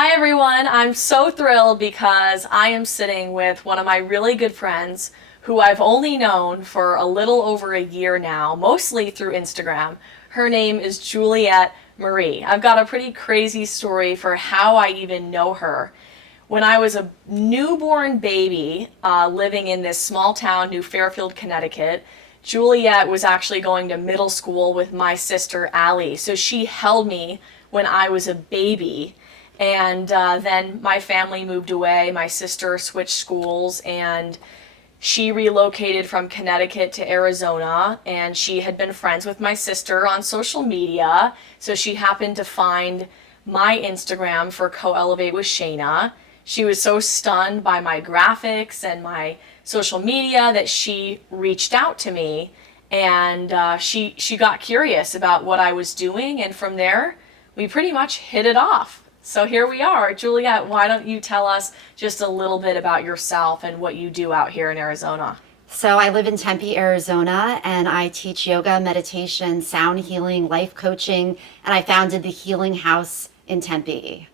Hi everyone, I'm so thrilled because I am sitting with one of my really good friends who I've only known for a little over a year now, mostly through Instagram. Her name is Juliette Marie. I've got a pretty crazy story for how I even know her. When I was a newborn baby living in this small town, New Fairfield, Connecticut, Juliette was actually going to middle school with my sister Allie. So she held me when I was a baby. And then my family moved away. My sister switched schools and she relocated from Connecticut to Arizona. And she had been friends with my sister on social media. So she happened to find my Instagram for Co-Elevate with Shayna. She was so stunned by my graphics and my social media that she reached out to me. And she got curious about what I was doing. And from there, we pretty much hit it off. So here we are. Juliette, why don't you tell us just a little bit about yourself and what you do out here in Arizona? So I live in Tempe, Arizona, and I teach yoga, meditation, sound healing, life coaching, and I founded the Healing House in Tempe.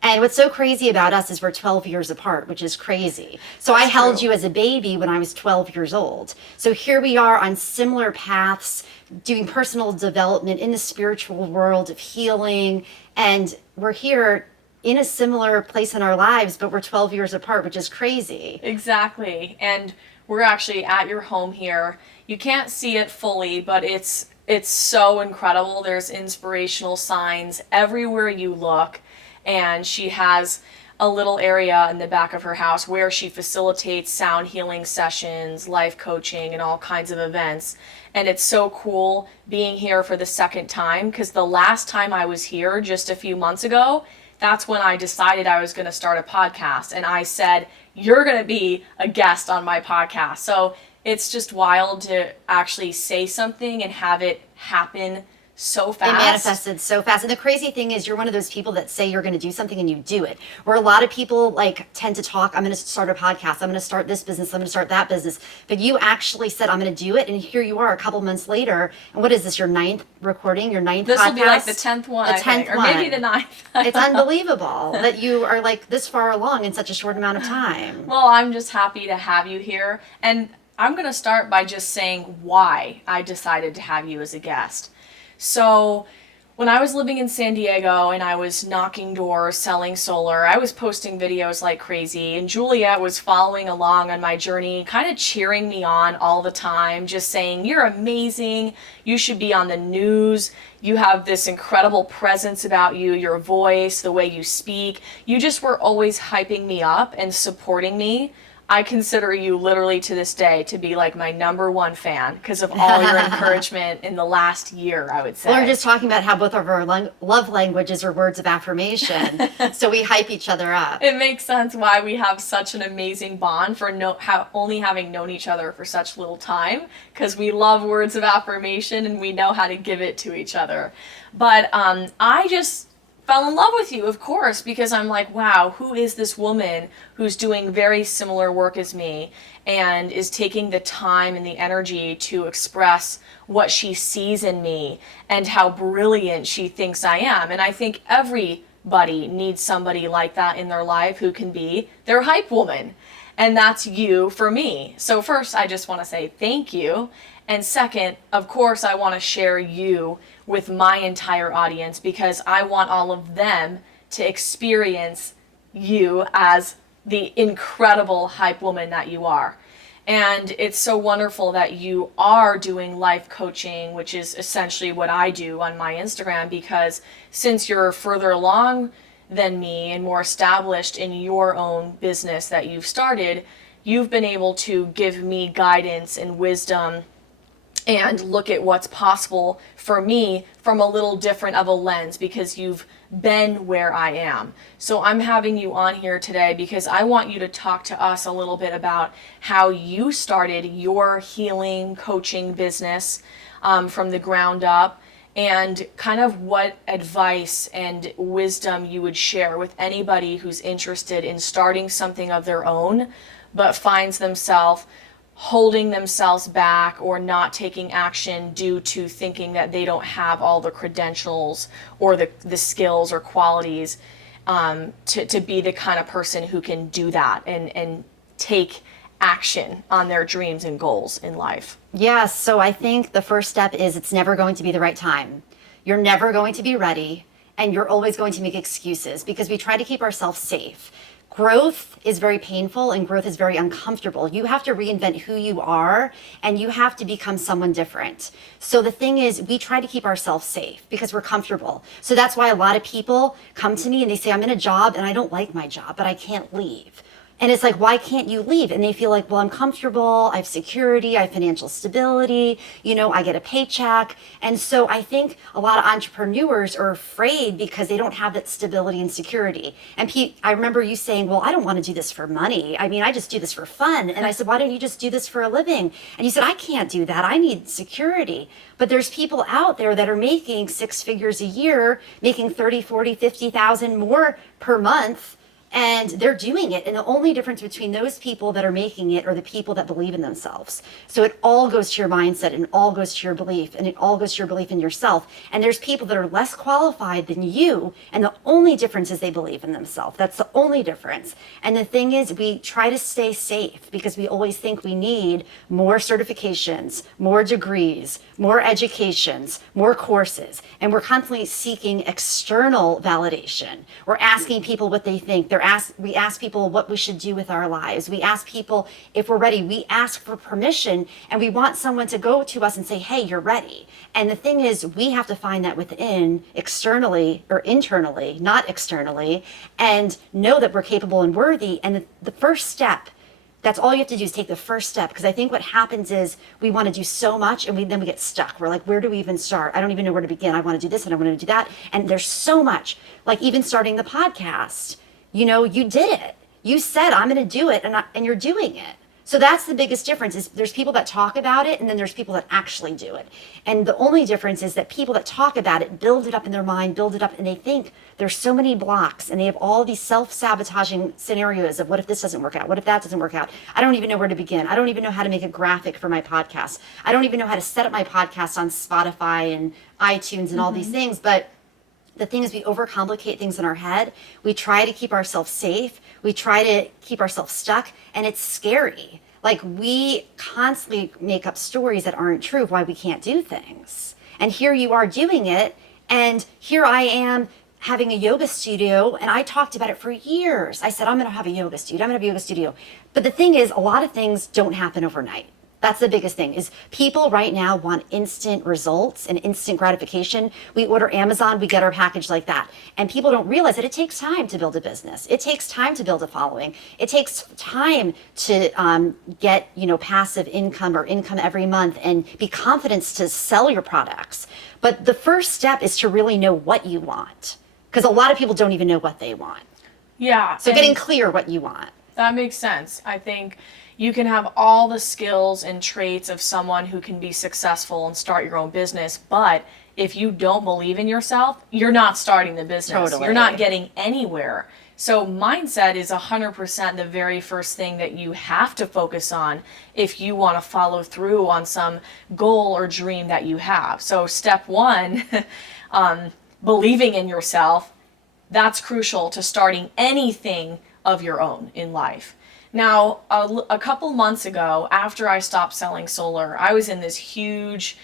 And what's so crazy about us is we're 12 years apart, which is crazy. So I held you as a baby when I was 12 years old. So here we are on similar paths, doing personal development in the spiritual world of healing. And we're here in a similar place in our lives, but we're 12 years apart, which is crazy. Exactly. And we're actually at your home here. You can't see it fully, but it's so incredible. There's inspirational signs everywhere you look. And she has a little area in the back of her house where she facilitates sound healing sessions, life coaching, and all kinds of events. And it's so cool being here for the second time because the last time I was here just a few months ago, that's when I decided I was going to start a podcast. And I said, you're going to be a guest on my podcast. So it's just wild to actually say something and have it happen so fast. It manifested so fast. And the crazy thing is you're one of those people that say you're going to do something and you do it. Where a lot of people tend to talk, I'm going to start a podcast, I'm going to start this business, I'm going to start that business. But you actually said, I'm going to do it. And here you are a couple months later. And what is this, your ninth recording, your ninth this podcast? This will be like the 10th one, the 10th or maybe the 9th. It's unbelievable that you are this far along in such a short amount of time. Well, I'm just happy to have you here. And I'm going to start by just saying why I decided to have you as a guest. So when I was living in San Diego and I was knocking doors, selling solar, I was posting videos like crazy, and Juliette was following along on my journey, kind of cheering me on all the time, just saying, you're amazing, you should be on the news, you have this incredible presence about you, your voice, the way you speak. You just were always hyping me up and supporting me. I consider you literally to this day to be like my number one fan because of all your encouragement in the last year, I would say. Well, we're just talking about how both of our love languages are words of affirmation. So we hype each other up. It makes sense why we have such an amazing bond for only having known each other for such little time, because we love words of affirmation and we know how to give it to each other. But I just fell in love with you, of course, because I'm like, wow, who is this woman who's doing very similar work as me and is taking the time and the energy to express what she sees in me and how brilliant she thinks I am. And I think everybody needs somebody like that in their life who can be their hype woman. And that's you for me. So first, I just want to say thank you. And second, of course, I want to share you with my entire audience because I want all of them to experience you as the incredible hype woman that you are. And it's so wonderful that you are doing life coaching, which is essentially what I do on my Instagram, because since you're further along than me and more established in your own business that you've started, you've been able to give me guidance and wisdom and look at what's possible for me from a little different of a lens because you've been where I am. So I'm having you on here today because I want you to talk to us a little bit about how you started your healing coaching business from the ground up, and kind of what advice and wisdom you would share with anybody who's interested in starting something of their own but finds themselves holding themselves back or not taking action due to thinking that they don't have all the credentials or the skills or qualities to be the kind of person who can do that and take action on their dreams and goals in life? Yes. So I think the first step is it's never going to be the right time. You're never going to be ready, and you're always going to make excuses because we try to keep ourselves safe. Growth is very painful and growth is very uncomfortable. You have to reinvent who you are and you have to become someone different. So the thing is, we try to keep ourselves safe because we're comfortable. So that's why a lot of people come to me and they say, I'm in a job and I don't like my job, but I can't leave. And it's like, why can't you leave? And they feel like, well, I'm comfortable, I have security, I have financial stability, I get a paycheck. And so I think a lot of entrepreneurs are afraid because they don't have that stability and security. And I remember you saying, well, I don't want to do this for money. I mean, I just do this for fun. And I said, why don't you just do this for a living? And you said, I can't do that. I need security. But there's people out there that are making 6 figures a year, making 30, 40, 50,000 more per month. And they're doing it. And the only difference between those people that are making it are the people that believe in themselves. So it all goes to your mindset and it all goes to your belief and it all goes to your belief in yourself. And there's people that are less qualified than you. And the only difference is they believe in themselves. That's the only difference. And the thing is, we try to stay safe because we always think we need more certifications, more degrees, more educations, more courses. And we're constantly seeking external validation. We're asking people what they think. We ask people what we should do with our lives. We ask people if we're ready. We ask for permission and we want someone to go to us and say, hey, you're ready. And the thing is, we have to find that within, externally or internally, not externally, and know that we're capable and worthy. And the first step, that's all you have to do is take the first step. Because I think what happens is we want to do so much and then we get stuck. We're like, where do we even start? I don't even know where to begin. I want to do this and I want to do that. And there's so much, like even starting the podcast. You did it. You said, I'm going to do it, and you're doing it. So that's the biggest difference is there's people that talk about it, and then there's people that actually do it. And the only difference is that people that talk about it build it up in their mind, build it up, and they think there's so many blocks, and they have all these self-sabotaging scenarios of what if this doesn't work out? What if that doesn't work out? I don't even know where to begin. I don't even know how to make a graphic for my podcast. I don't even know how to set up my podcast on Spotify and iTunes and all these things, but the thing is, we overcomplicate things in our head. We try to keep ourselves safe. We try to keep ourselves stuck, and it's scary. Like, we constantly make up stories that aren't true of why we can't do things. And here you are doing it, and here I am having a yoga studio, and I talked about it for years. I said, I'm going to have a yoga studio. I'm going to have a yoga studio. But the thing is, a lot of things don't happen overnight. That's the biggest thing is people right now want instant results and instant gratification. We order Amazon, we get our package like that. And people don't realize that it takes time to build a business. It takes time to build a following. It takes time to get, passive income or income every month and be confident to sell your products. But the first step is to really know what you want because a lot of people don't even know what they want. Yeah. So getting clear what you want. That makes sense. I think you can have all the skills and traits of someone who can be successful and start your own business, but if you don't believe in yourself, you're not starting the business. Totally. You're not getting anywhere. So mindset is 100% the very first thing that you have to focus on if you want to follow through on some goal or dream that you have. So step one, believing in yourself, that's crucial to starting anything of your own in life. Now, a couple months ago, after I stopped selling solar, I was in this huge,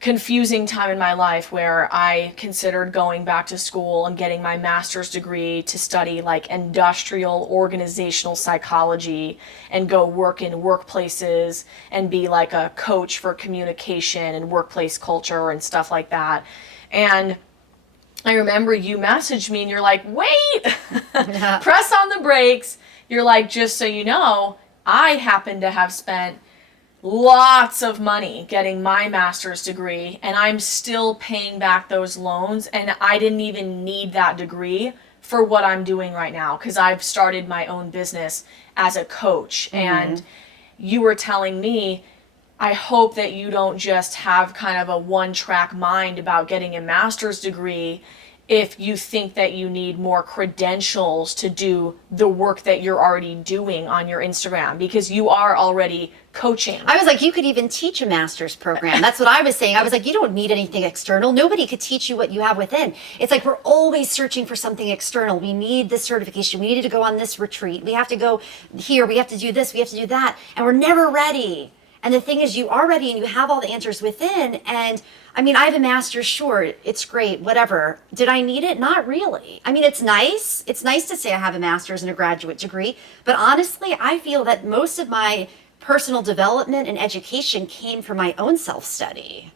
confusing time in my life where I considered going back to school and getting my master's degree to study like industrial organizational psychology and go work in workplaces and be like a coach for communication and workplace culture and stuff like that. And I remember you messaged me and you're like, wait, press on the brakes. You're like, just so you know, I happen to have spent lots of money getting my master's degree and I'm still paying back those loans and I didn't even need that degree for what I'm doing right now because I've started my own business as a coach. And you were telling me, I hope that you don't just have kind of a one-track mind about getting a master's degree if you think that you need more credentials to do the work that you're already doing on your Instagram, because you are already coaching. I was like, you could even teach a master's program. That's what I was saying. I was like, you don't need anything external. Nobody could teach you what you have within. It's like we're always searching for something external. We need this certification. We needed to go on this retreat. We have to go here. We have to do this. We have to do that. And we're never ready. And the thing is, you are ready and you have all the answers within. And I mean, I have a master's, sure, it's great, whatever. Did I need it? Not really. I mean, it's nice. It's nice to say I have a master's and a graduate degree. But honestly, I feel that most of my personal development and education came from my own self-study.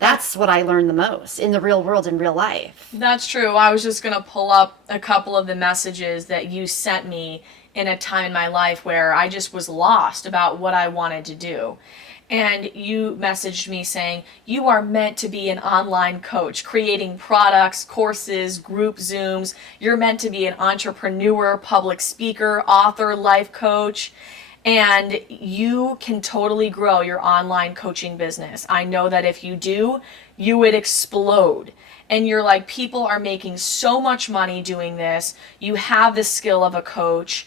That's what I learned the most in the real world, in real life. That's true. I was just going to pull up a couple of the messages that you sent me in a time in my life where I just was lost about what I wanted to do. And you messaged me saying, you are meant to be an online coach, creating products, courses, group Zooms. You're meant to be an entrepreneur, public speaker, author, life coach. And you can totally grow your online coaching business. I know that if you do, you would explode. And you're like, people are making so much money doing this. You have the skill of a coach.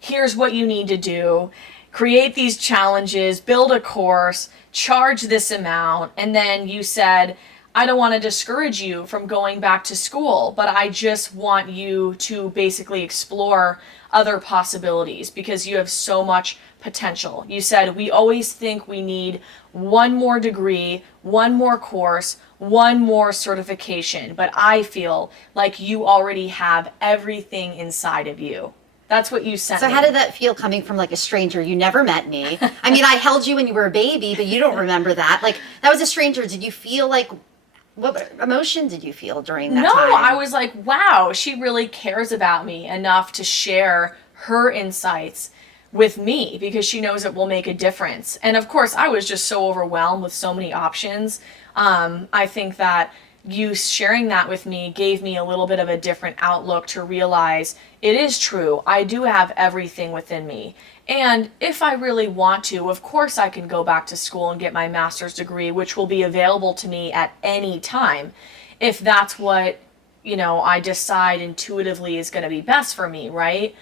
Here's what you need to do. Create these challenges, build a course, charge this amount. And then you said, I don't want to discourage you from going back to school, but I just want you to basically explore other possibilities because you have so much potential. You said, we always think we need one more degree, one more course, one more certification, but I feel like you already have everything inside of you. That's what you sent me. So how did that feel coming from like a stranger? You never met me. I mean, I held you when you were a baby, but you don't remember that. Like, that was a stranger. Did you feel like, what emotion did you feel during that time? No, I was like, wow, she really cares about me enough to share her insights with me because she knows it will make a difference. And of course, I was just so overwhelmed with so many options. I think that you sharing that with me gave me a little bit of a different outlook to realize it is true. I do have everything within me. And if I really want to, of course I can go back to school and get my master's degree, which will be available to me at any time. If that's what, I decide intuitively is going to be best for me, right?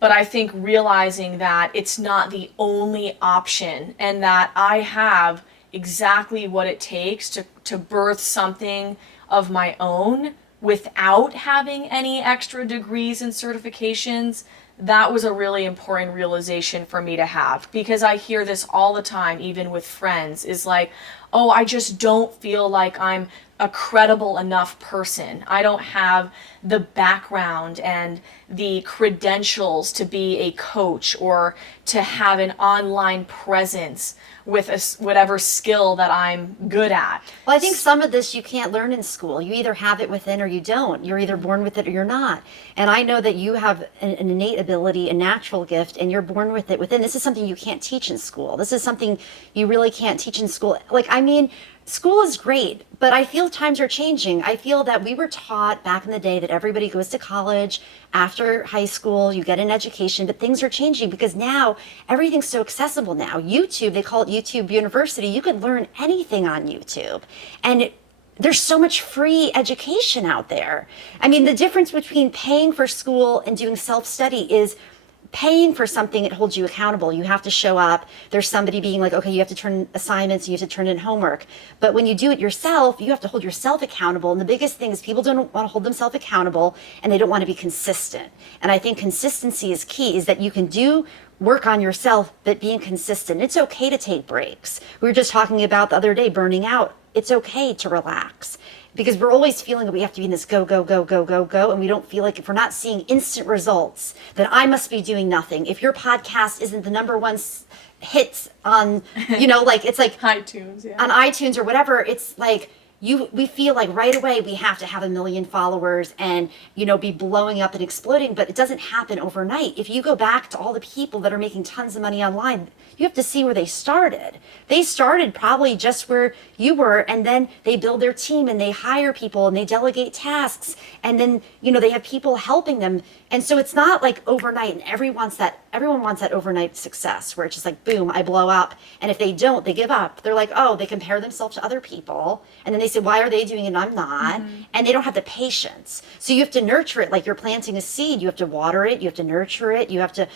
But I think realizing that it's not the only option and that I have exactly what it takes to birth something of my own without having any extra degrees and certifications, that was a really important realization for me to have, because I hear this all the time, even with friends, is like, oh, I just don't feel like I'm a credible enough person. I don't have the background and the credentials to be a coach or to have an online presence with whatever skill that I'm good at. Well, I think some of this you can't learn in school. You either have it within or you don't. You're either born with it or you're not. And I know that you have an innate ability, a natural gift, and you're born with it within. This is something you can't teach in school. This is something you really can't teach in school. School is great, but I feel times are changing. I feel that we were taught back in the day that everybody goes to college, after high school, you get an education, but things are changing because now everything's so accessible now. YouTube, they call it YouTube University. You could learn anything on YouTube. And there's so much free education out there. I mean, the difference between paying for school and doing self-study is paying for something, it holds you accountable. You have to show up. There's somebody being like, okay, you have to turn assignments, you have to turn in homework. But when you do it yourself, you have to hold yourself accountable. And the biggest thing is people don't want to hold themselves accountable and they don't want to be consistent. And I think consistency is key, is that you can do work on yourself, but being consistent. It's okay to take breaks. We were just talking about the other day, burning out. It's okay to relax. Because we're always feeling that we have to be in this go, go, go, go, go, go. And we don't feel like, if we're not seeing instant results, then I must be doing nothing. If your podcast isn't the number one hits on, it's like iTunes, yeah. On iTunes or whatever, it's like we feel like right away we have to have 1 million followers and, be blowing up and exploding, but it doesn't happen overnight. If you go back to all the people that are making tons of money online, you have to see where they started. They started probably just where you were, and then they build their team and they hire people and they delegate tasks, and then, they have people helping them. And so it's not like overnight, and everyone wants that overnight success where it's just like, boom, I blow up. And if they don't, they give up. They're like, oh, they compare themselves to other people, and then they say, why are they doing it and I'm not? And they don't have the patience. So you have to nurture it like you're planting a seed. You have to water it, you have to nurture it, you have to,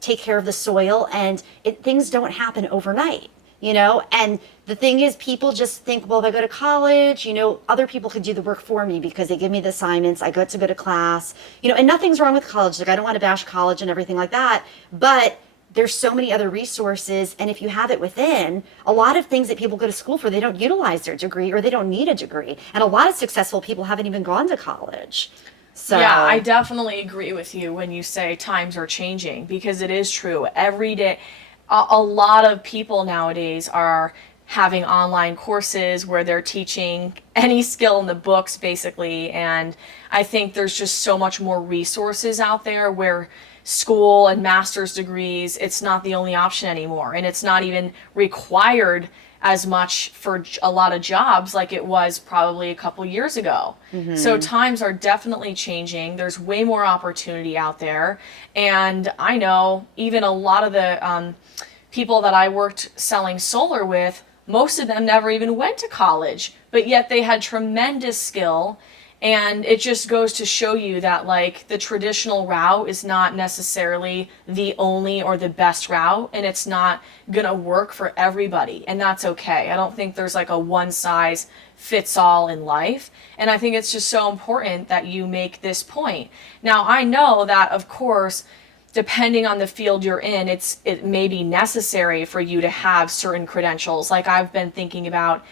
take care of the soil, and things don't happen overnight. And the thing is, people just think, well, if I go to college, other people can do the work for me because they give me the assignments, I get to go to class, and nothing's wrong with college. Like, I don't want to bash college and everything like that, but there's so many other resources. And if you have it within, a lot of things that people go to school for, they don't utilize their degree, or they don't need a degree. And a lot of successful people haven't even gone to college. So yeah, I definitely agree with you when you say times are changing, because it is true. Every day, a lot of people nowadays are having online courses where they're teaching any skill in the books, basically. And I think there's just so much more resources out there where school and master's degrees, it's not the only option anymore. And it's not even required as much for a lot of jobs like it was probably a couple years ago. So times are definitely changing. There's way more opportunity out there. And I know even a lot of the people that I worked selling solar with, most of them never even went to college, but yet they had tremendous skill. And it just goes to show you that, like, the traditional route is not necessarily the only or the best route, and it's not gonna work for everybody, and that's okay. I don't think there's like a one size fits all in life, and I think it's just so important that you make this point. Now, I know that, of course, depending on the field you're in, it may be necessary for you to have certain credentials. Like, I've been thinking about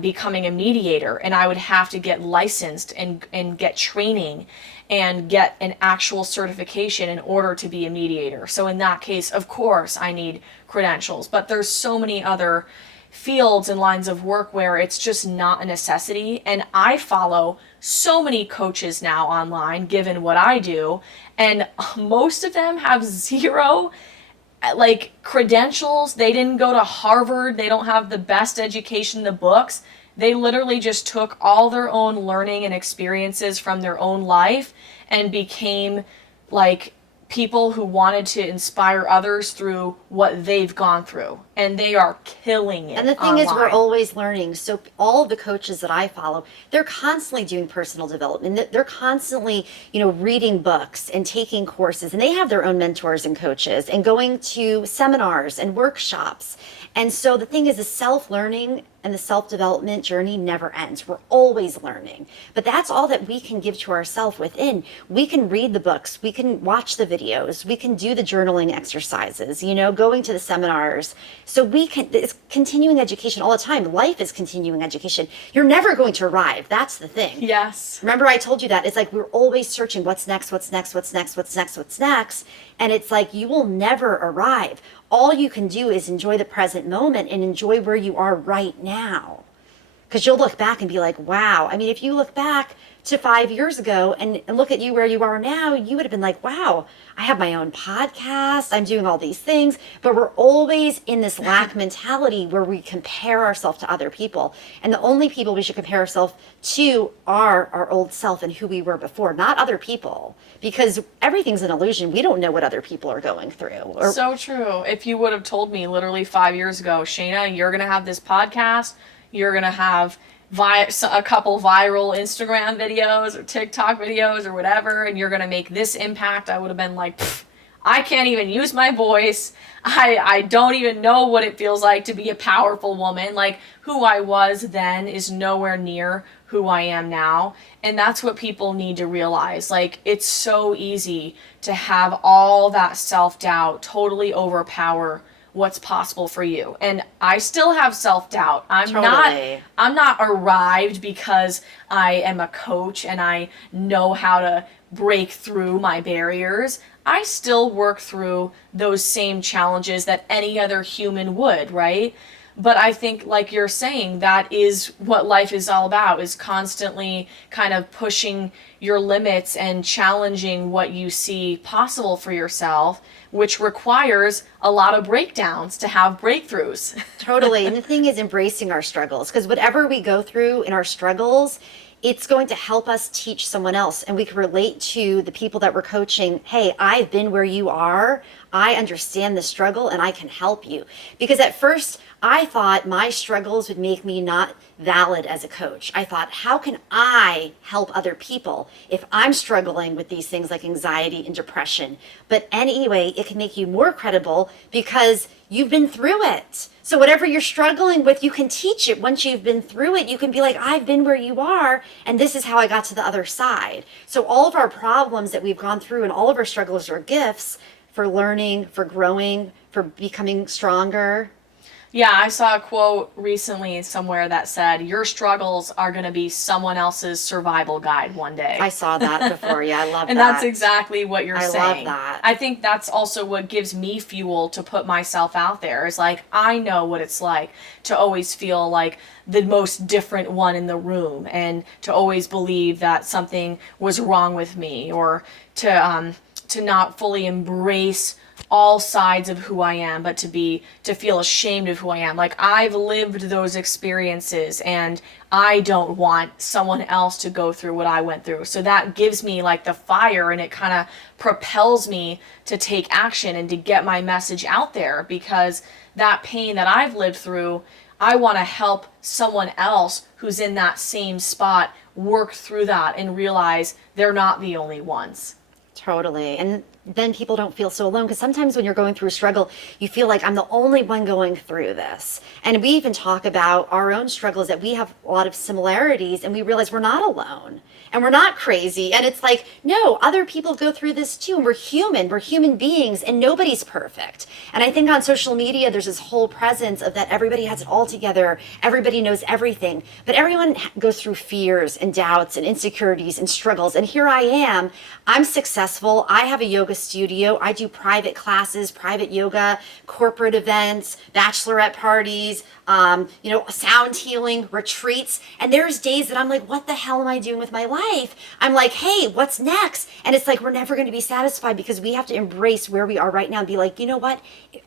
becoming a mediator, and I would have to get licensed and get training and get an actual certification in order to be a mediator. So in that case, of course, I need credentials. But there's so many other fields and lines of work where it's just not a necessity. And I follow so many coaches now online, given what I do, and most of them have zero like credentials. They didn't go to Harvard. They don't have the best education in the books. They literally just took all their own learning and experiences from their own life and became like people who wanted to inspire others through what they've gone through, and they are killing it. And the thing online. is, we're always learning. So all of the coaches that I follow, they're constantly doing personal development. They're constantly, reading books and taking courses, and they have their own mentors and coaches and going to seminars and workshops. And so the thing is, the self-learning and the self-development journey never ends. We're always learning. But that's all that we can give to ourselves within. We can read the books, we can watch the videos, we can do the journaling exercises, going to the seminars. So it's continuing education all the time. Life is continuing education. You're never going to arrive. That's the thing. Yes. Remember I told you that. It's like we're always searching what's next, what's next, what's next, what's next, what's next. And it's like you will never arrive. All you can do is enjoy the present moment and enjoy where you are right now. Because you'll look back and be like, wow. I mean, if you look back to 5 years ago and look at you where you are now, you would have been like, wow, I have my own podcast, I'm doing all these things. But we're always in this lack mentality where we compare ourselves to other people. And the only people we should compare ourselves to are our old self and who we were before, not other people. Because everything's an illusion. We don't know what other people are going through. So true. If you would have told me literally 5 years ago, Shayna, you're going to have this podcast, you're going to have a couple viral Instagram videos or TikTok videos or whatever, and you're going to make this impact, I would have been like, I can't even use my voice. I don't even know what it feels like to be a powerful woman. Like, who I was then is nowhere near who I am now. And that's what people need to realize. Like, it's so easy to have all that self-doubt totally overpower what's possible for you. And I still have self-doubt. I'm not arrived because I am a coach and I know how to break through my barriers. I still work through those same challenges that any other human would, right? But I think, like you're saying, that is what life is all about, is constantly kind of pushing your limits and challenging what you see possible for yourself, which requires a lot of breakdowns to have breakthroughs. Totally. And the thing is embracing our struggles, because whatever we go through in our struggles, it's going to help us teach someone else. And we can relate to the people that we're coaching. Hey, I've been where you are. I understand the struggle and I can help you. Because at first I thought my struggles would make me not valid as a coach. I thought, how can I help other people if I'm struggling with these things like anxiety and depression? But anyway, it can make you more credible because you've been through it. So whatever you're struggling with, you can teach it. Once you've been through it, you can be like, I've been where you are, and this is how I got to the other side. So all of our problems that we've gone through and all of our struggles are gifts for learning, for growing, for becoming stronger. Yeah, I saw a quote recently somewhere that said, your struggles are going to be someone else's survival guide one day. I saw that before. Yeah, I love and that. that's exactly what you're saying. I love that. I think that's also what gives me fuel to put myself out there. Is like, I know what it's like to always feel like the most different one in the room, and to always believe that something was wrong with me, or to not fully embrace all sides of who I am, but to feel ashamed of who I am. Like, I've lived those experiences, and I don't want someone else to go through what I went through. So that gives me like the fire, and it kind of propels me to take action and to get my message out there, because that pain that I've lived through, I want to help someone else who's in that same spot work through that and realize they're not the only ones. Totally. And then people don't feel so alone, because sometimes when you're going through a struggle, you feel like I'm the only one going through this. And we even talk about our own struggles, that we have a lot of similarities, and we realize we're not alone and we're not crazy. And it's like, no, other people go through this too. And we're human beings, and nobody's perfect. And I think on social media, there's this whole presence of that everybody has it all together. Everybody knows everything, but everyone goes through fears and doubts and insecurities and struggles. And here I am, I'm successful. I have a yoga studio. I do private classes, private yoga, corporate events, bachelorette parties, sound healing, retreats. And there's days that I'm like, what the hell am I doing with my life? I'm like, hey, what's next? And it's like, we're never going to be satisfied, because we have to embrace where we are right now and be like, you know what?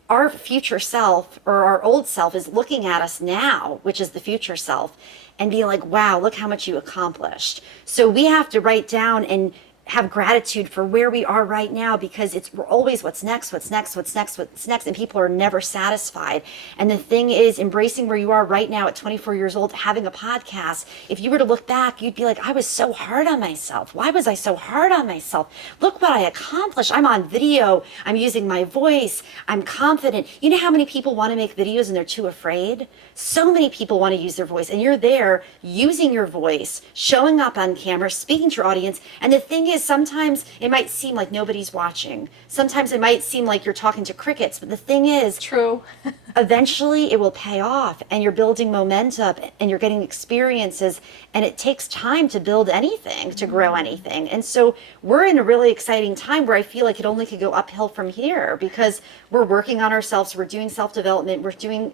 Our future self, or our old self, is looking at us now, which is the future self, and be like, wow, look how much you accomplished. So we have to write down and have gratitude for where we are right now, because we're always what's next, and people are never satisfied. And the thing is, embracing where you are right now at 24 years old, having a podcast, if you were to look back, you'd be like, I was so hard on myself. Why was I so hard on myself? Look what I accomplished. I'm on video. I'm using my voice. I'm confident. You know how many people want to make videos and they're too afraid? So many people want to use their voice, and you're there using your voice, showing up on camera, speaking to your audience. And the thing is, sometimes it might seem like nobody's watching. Sometimes it might seem like you're talking to crickets, but the thing is, true. Eventually it will pay off, and you're building momentum, and you're getting experiences, and it takes time to build anything, to grow anything. And so we're in a really exciting time where I feel like it only could go uphill from here, because we're working on ourselves, we're doing self-development, we're doing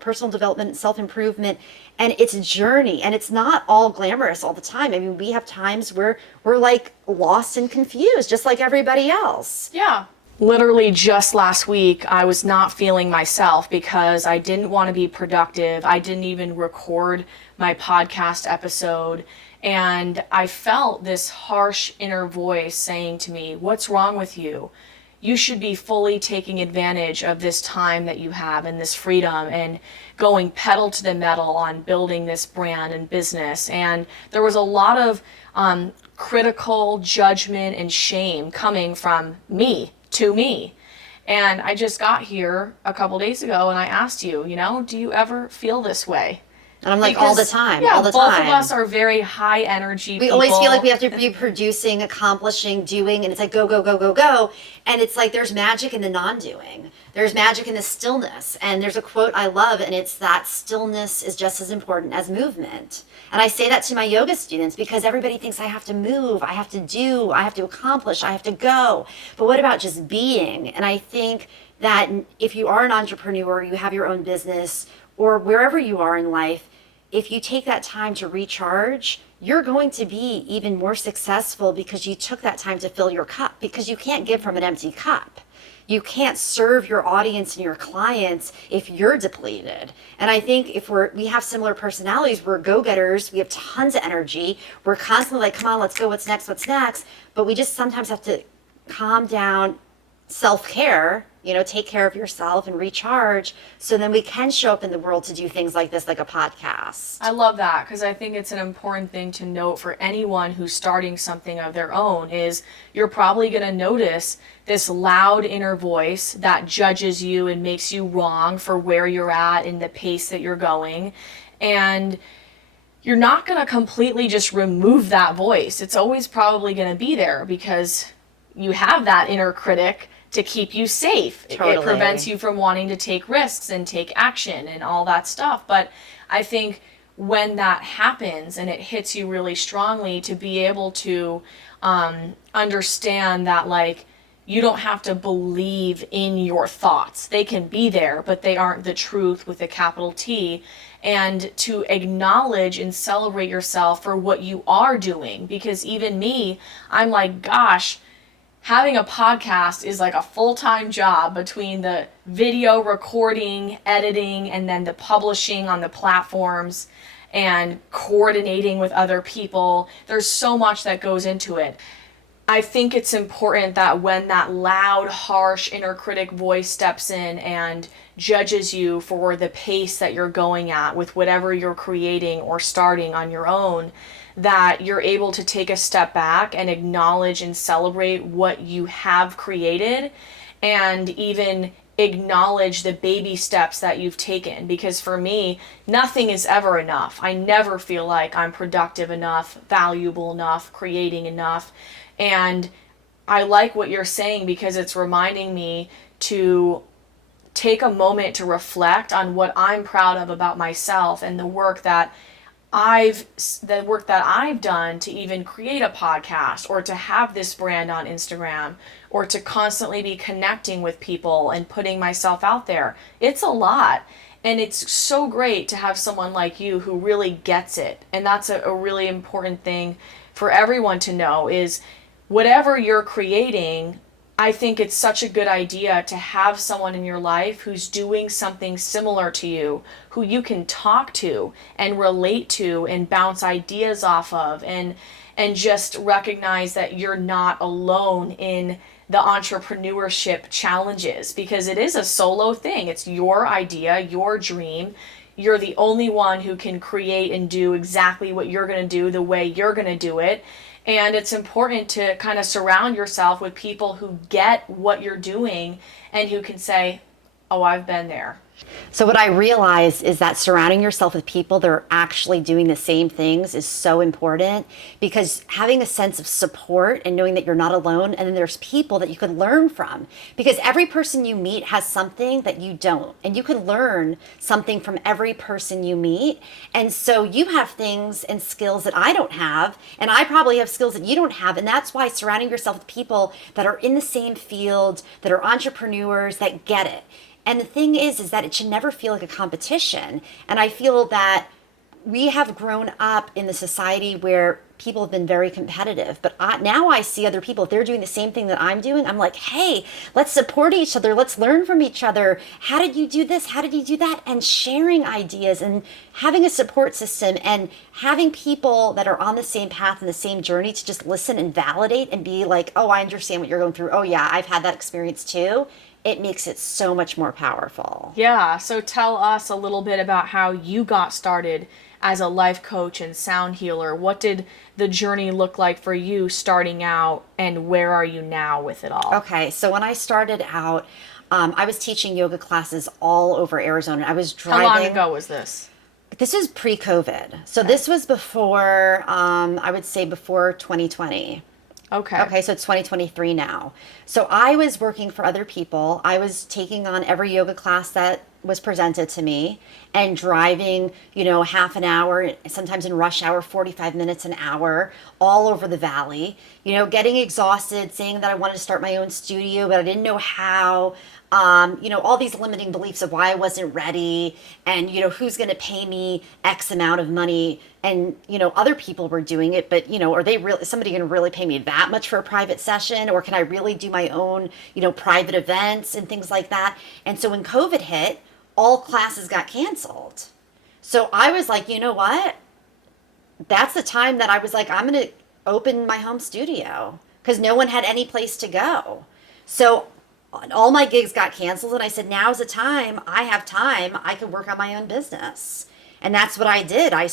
personal development, self-improvement, and it's a journey, and it's not all glamorous all the time. I mean, we have times where we're like lost and confused, just like everybody else. Yeah. Literally just last week, I was not feeling myself because I didn't want to be productive. I didn't even record my podcast episode. And I felt this harsh inner voice saying to me, what's wrong with you? You should be fully taking advantage of this time that you have and this freedom, and going pedal to the metal on building this brand and business. And there was a lot of critical judgment and shame coming from me to me. And I just got here a couple days ago, and I asked you, do you ever feel this way? And I'm like, all the time, yeah, all the both time. of us are very high energy We people. always feel like we have to be producing, accomplishing, doing, and it's like go, go, go, go, go. And it's like there's magic in the non-doing. There's magic in the stillness. And there's a quote I love, and it's that stillness is just as important as movement. And I say that to my yoga students, because everybody thinks I have to move, I have to do, I have to accomplish, I have to go. But what about just being? And I think that if you are an entrepreneur, you have your own business, or wherever you are in life, if you take that time to recharge, you're going to be even more successful, because you took that time to fill your cup, because you can't give from an empty cup. You can't serve your audience and your clients if you're depleted. And I think if we have similar personalities, we're go-getters, we have tons of energy, we're constantly like, come on, let's go, what's next? But we just sometimes have to calm down, self-care, take care of yourself and recharge so then we can show up in the world to do things like this, like a podcast. I love that, because I think it's an important thing to note for anyone who's starting something of their own is you're probably going to notice this loud inner voice that judges you and makes you wrong for where you're at and the pace that you're going. And you're not going to completely just remove that voice. It's always probably going to be there because you have that inner critic to keep you safe. Totally. It prevents you from wanting to take risks and take action and all that stuff. But I think when that happens and it hits you really strongly, to be able to understand that, like, you don't have to believe in your thoughts. They can be there, but they aren't the truth with a capital T. And to acknowledge and celebrate yourself for what you are doing. Because even me, I'm like, gosh, having a podcast is like a full-time job between the video recording, editing, and then the publishing on the platforms and coordinating with other people. There's so much that goes into it. I think it's important that when that loud, harsh inner critic voice steps in and judges you for the pace that you're going at with whatever you're creating or starting on your own, that you're able to take a step back and acknowledge and celebrate what you have created, and even acknowledge the baby steps that you've taken. Because for me, nothing is ever enough. I never feel like I'm productive enough, valuable enough, creating enough. And I like what you're saying, because it's reminding me to take a moment to reflect on what I'm proud of about myself and the work that I've done to even create a podcast, or to have this brand on Instagram, or to constantly be connecting with people and putting myself out there. It's a lot. And it's so great to have someone like you who really gets it. And that's a really important thing for everyone to know, is whatever you're creating, I think it's such a good idea to have someone in your life who's doing something similar to you, who you can talk to and relate to and bounce ideas off of, and just recognize that you're not alone in the entrepreneurship challenges, because it is a solo thing. It's your idea, your dream. You're the only one who can create and do exactly what you're going to do the way you're going to do it. And it's important to kind of surround yourself with people who get what you're doing and who can say, oh, I've been there. So what I realize is that surrounding yourself with people that are actually doing the same things is so important, because having a sense of support and knowing that you're not alone, and then there's people that you can learn from, because every person you meet has something that you don't, and you can learn something from every person you meet. And so you have things and skills that I don't have, and I probably have skills that you don't have, and that's why surrounding yourself with people that are in the same field, that are entrepreneurs, that get it. And the thing is that it should never feel like a competition. And I feel that we have grown up in the society where people have been very competitive. But now I see other people, if they're doing the same thing that I'm doing, I'm like, hey, let's support each other. Let's learn from each other. How did you do this? How did you do that? And sharing ideas and having a support system and having people that are on the same path and the same journey to just listen and validate and be like, oh, I understand what you're going through. Oh, yeah, I've had that experience too. It makes it so much more powerful. Yeah, so tell us a little bit about how you got started as a life coach and sound healer. What did the journey look like for you starting out, and where are you now with it all? Okay, so when I started out, I was teaching yoga classes all over Arizona. I was driving. How long ago was this? This was pre-COVID. So this was before, I would say before 2020. Okay, so it's 2023 now. So I was working for other people. I was taking on every yoga class that was presented to me and driving, half an hour, sometimes in rush hour, 45 minutes, an hour, all over the valley, getting exhausted, saying that I wanted to start my own studio, but I didn't know how. All these limiting beliefs of why I wasn't ready, and, who's going to pay me X amount of money. And, other people were doing it, but, are somebody going to really pay me that much for a private session? Or can I really do my own, private events and things like that? And so when COVID hit, all classes got canceled. So I was like, you know what? That's the time that I was like, I'm going to open my home studio, because no one had any place to go. So all my gigs got canceled, and I said, now's the time. I have time. I can work on my own business. And that's what I did. I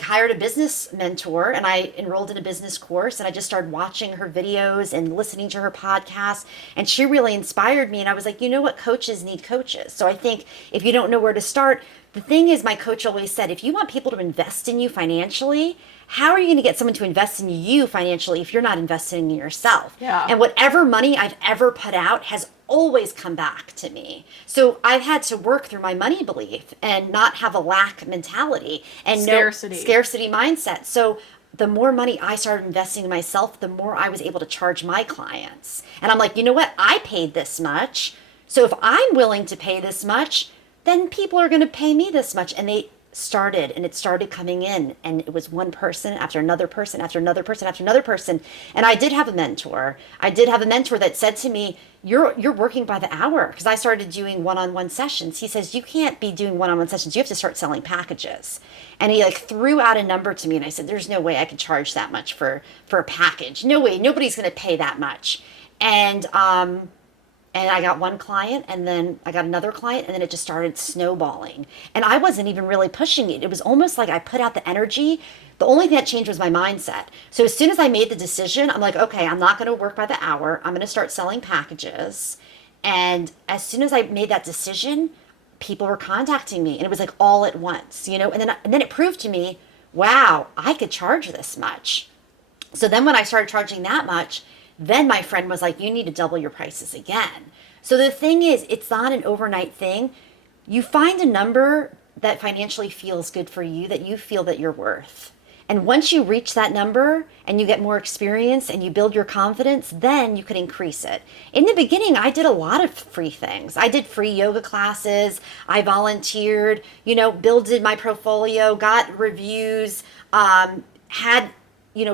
hired a business mentor, and I enrolled in a business course, and I just started watching her videos and listening to her podcast. And she really inspired me. And I was like, you know what? Coaches need coaches. So I think if you don't know where to start, the thing is, my coach always said, if you want people to invest in you financially, how are you going to get someone to invest in you financially if you're not investing in yourself? Yeah. And whatever money I've ever put out has always come back to me. So I've had to work through my money belief and not have a lack mentality and scarcity mindset. So the more money I started investing in myself, the more I was able to charge my clients. And I'm like, you know what? I paid this much. So if I'm willing to pay this much, then people are going to pay me this much. And it started coming in, and it was one person after another person after another person after another person. And I did have a mentor. That said to me, you're working by the hour, because I started doing one-on-one sessions. He says, you can't be doing one-on-one sessions. You have to start selling packages. And he threw out a number to me, and I said, there's no way I could charge that much for a package. No way. Nobody's going to pay that much. And I got one client, and then I got another client, and then it just started snowballing. And I wasn't even really pushing it. It was almost like I put out the energy. The only thing that changed was my mindset. So as soon as I made the decision, I'm like, okay, I'm not going to work by the hour. I'm going to start selling packages. And as soon as I made that decision, people were contacting me, and it was like all at once, and then it proved to me, wow, I could charge this much. So then when I started charging that much, then my friend was like, you need to double your prices again. So the thing is, it's not an overnight thing. You find a number that financially feels good for you, that you feel that you're worth. And once you reach that number and you get more experience and you build your confidence, then you can increase it. In the beginning, I did a lot of free things. I did free yoga classes. I volunteered, builded my portfolio, got reviews, had,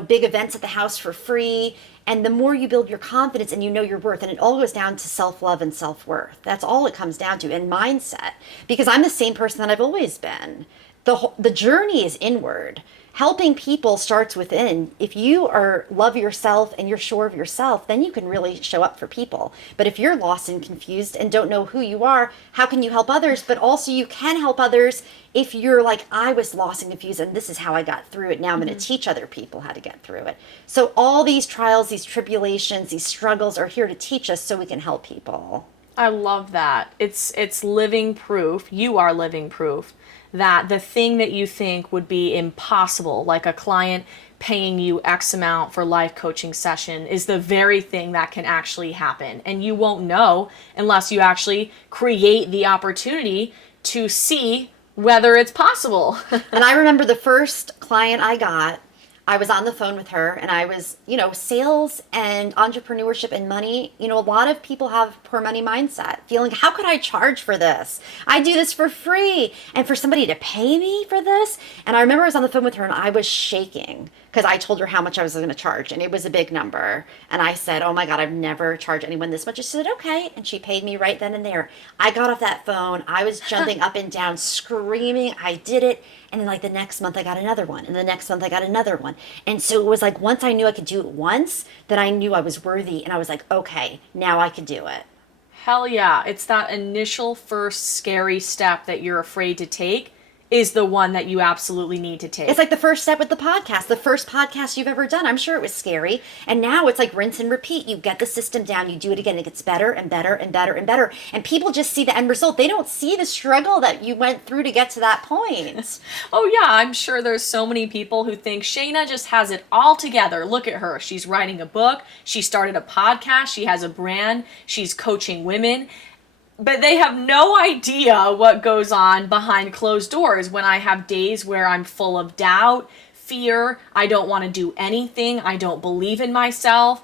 big events at the house for free. And the more you build your confidence and you know your worth, and it all goes down to self-love and self-worth. That's all it comes down to, and mindset. Because I'm the same person that I've always been. The journey is inward. Helping people starts within. If you love yourself and you're sure of yourself, then you can really show up for people. But if you're lost and confused and don't know who you are, how can you help others? But also you can help others if you're like, I was lost and confused, and this is how I got through it. Now I'm going to teach other people how to get through it. So all these trials, these tribulations, these struggles are here to teach us so we can help people. I love that. It's living proof. You are living proof that the thing that you think would be impossible, like a client paying you X amount for life coaching session, is the very thing that can actually happen. And you won't know unless you actually create the opportunity to see whether it's possible. And I remember the first client I got, I was on the phone with her, and I was, sales and entrepreneurship and money. A lot of people have poor money mindset, feeling, how could I charge for this? I do this for free, and for somebody to pay me for this? And I remember I was on the phone with her, and I was shaking because I told her how much I was going to charge, and it was a big number. And I said, oh my God, I've never charged anyone this much. She said, okay. And she paid me right then and there. I got off that phone. I was jumping up and down, screaming. I did it. And then the next month I got another one. And the next month I got another one. And so it was like, once I knew I could do it once, that I knew I was worthy. And I was like, okay, now I can do it. Hell yeah. It's that initial first scary step that you're afraid to take is the one that you absolutely need to take. It's like the first step with the podcast, the first podcast you've ever done. I'm sure it was scary. And now it's like rinse and repeat. You get the system down, you do it again, it gets better and better and better and better. And people just see the end result. They don't see the struggle that you went through to get to that point. Oh yeah, I'm sure there's so many people who think Shayna just has it all together. Look at her. She's writing a book. She started a podcast. She has a brand. She's coaching women. But they have no idea what goes on behind closed doors when I have days where I'm full of doubt, fear, I don't want to do anything, I don't believe in myself.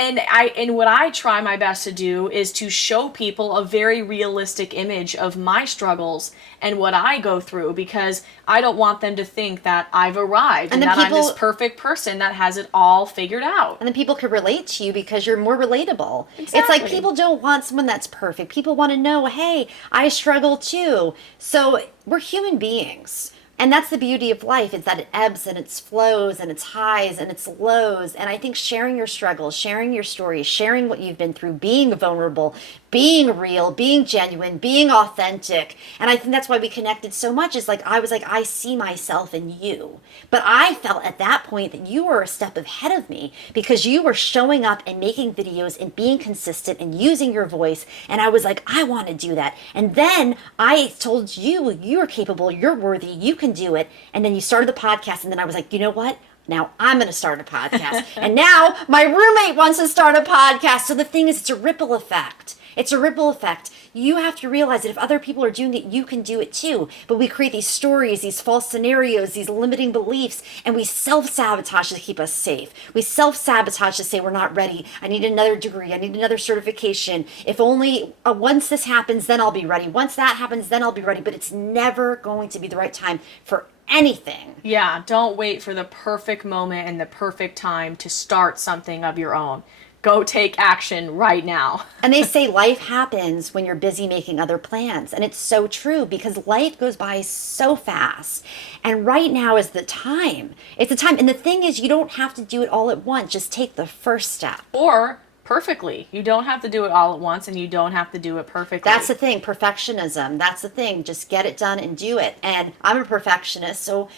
And what I try my best to do is to show people a very realistic image of my struggles and what I go through, because I don't want them to think that I've arrived and that I'm this perfect person that has it all figured out. And then people can relate to you because you're more relatable. Exactly. It's like people don't want someone that's perfect. People want to know, hey, I struggle too. So we're human beings. And that's the beauty of life, is that it ebbs and it flows and it's highs and it's lows. And I think sharing your struggles, sharing your stories, sharing what you've been through, being vulnerable, being real, being genuine, being authentic. And I think that's why we connected so much, is like, I was like, I see myself in you. But I felt at that point that you were a step ahead of me, because you were showing up and making videos and being consistent and using your voice. And I was like, I want to do that. And then I told you, you're capable, you're worthy, you can do it. And then you started the podcast. And then I was like, you know what? Now I'm going to start a podcast. And now my roommate wants to start a podcast. So the thing is, it's a ripple effect. It's a ripple effect. You have to realize that if other people are doing it, you can do it too. But we create these stories, these false scenarios, these limiting beliefs, and we self-sabotage to keep us safe. We self-sabotage to say we're not ready. I need another degree. I need another certification. If only once this happens, then I'll be ready. Once that happens, then I'll be ready. But it's never going to be the right time for anything. Yeah, don't wait for the perfect moment and the perfect time to start something of your own. Go take action right now. And they say life happens when you're busy making other plans. And it's so true, because life goes by so fast. And right now is the time. It's the time. And the thing is, you don't have to do it all at once. Just take the first step. Or perfectly. You don't have to do it all at once, and you don't have to do it perfectly. That's the thing. Perfectionism. That's the thing. Just get it done and do it. And I'm a perfectionist. So